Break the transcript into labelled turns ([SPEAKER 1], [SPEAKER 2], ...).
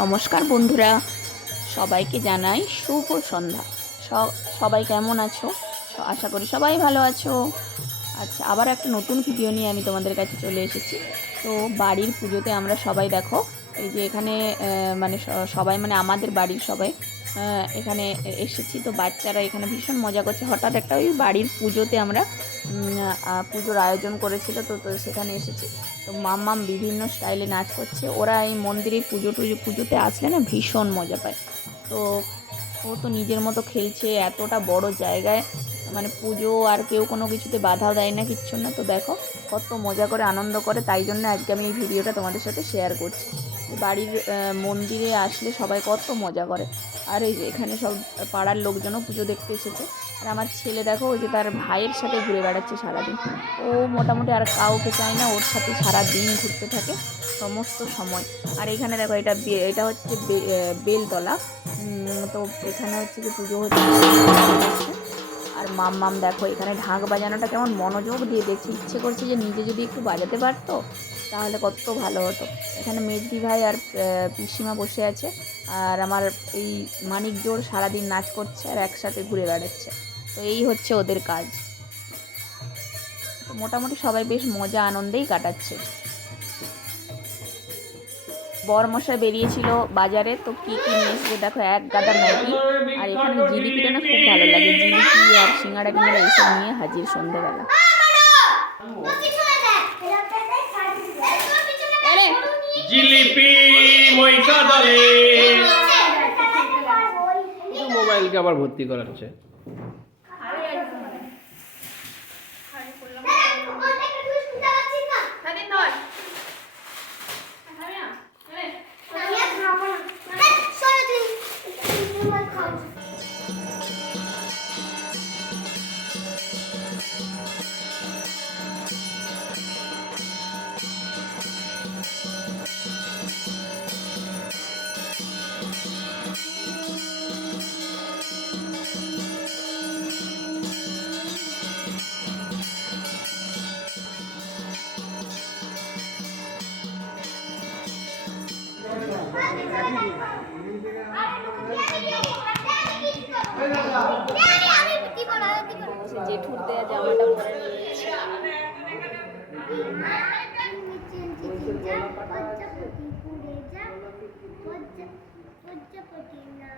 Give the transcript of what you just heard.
[SPEAKER 1] নমস্কার বন্ধুরা। সবাইকে জানাই শুভ সন্ধ্যা। সবাই কেমন আছো? আশা করি সবাই ভালো আছো। আচ্ছা আবার একটা নতুন ভিডিও নিয়ে আমি তোমাদের কাছে চলে এসেছি। তো বাড়ির পুজোতে আমরা সবাই দেখো, এই যে এখানে মানে সবাই মানে আমাদের বাড়ির সবাই এখানে এসেছি। তো বাচ্চারা এখানে ভীষণ মজা করছে। হঠাৎ একটা ওই বাড়ির পুজোতে আমরা পুজোর আয়োজন করেছিল, তো তো সেখানে এসেছি। তো মাম্মাম বিভিন্ন স্টাইলে নাচ করছে। ওরা এই মন্দিরে পুজো টুজো, পুজোতে আসলে না ভীষণ মজা পায়। তো ও তো নিজের মতো খেলছে, এতটা বড় জায়গায় মানে পুজো আর কেউ কোনো কিছুতে বাধাও দেয় না কিচ্ছু না। তো দেখো, কত মজা করে, আনন্দ করে, তাই জন্য আজকে আমি এই ভিডিওটা তোমাদের সাথে শেয়ার করছি। বাড়ির মন্দিরে আসলে সবাই কত মজা করে। আর এই যে এখানে সব পাড়ার লোকজনও পুজো দেখতে এসেছে। আর আমার ছেলে দেখো, ওই যে তার ভাইয়ের সাথে ঘুরে বেড়াচ্ছে সারাদিন। ও মোটামুটি আর কাউকে চায় না, ওর সাথে সারা দিন ঘুরতে থাকে, সমস্ত সময়। আর এখানে দেখো, এটা এটা হচ্ছে বেলতলা। তো এখানে হচ্ছে যে পুজো হচ্ছে। আর মাম মাম দেখো, এখানে ঢাক বাজানোটা কেমন মনোযোগ দিয়ে দেখছি। ইচ্ছে করছে যে নিজে যদি একটু বাজাতে পারতো, তাহলে কত ভালো হতো। এখানে মেজদি ভাই আর পিসিমা বসে আছে, আর আমার এই মানিক জোর সারাদিন নাচ করছে আর একসাথে ঘুরে বেড়াচ্ছে। তো এই হচ্ছে ওদের কাজ। মোটামুটি সবাই বেশ মজা আনন্দেই কাটাচ্ছে। বরমশাই বেরিয়েছিল বাজারে তো কি কি নিয়ে এসেছে দেখো এক গাদা ম্যাগি আর এখানে জিলিপিটা না খুব ভালো লাগে জিলিপি আর সিঙ্গাড়া টিঙ্গাড়া এইসব নিয়ে হাজির সন্ধেবেলা
[SPEAKER 2] জিলিপি মইকা দলে মোবাইলকে আবার ভর্তি করাচ্ছে।
[SPEAKER 1] জেঠুর দেয়া জামাটা পরে নিয়েছে
[SPEAKER 3] পদ্মপতি না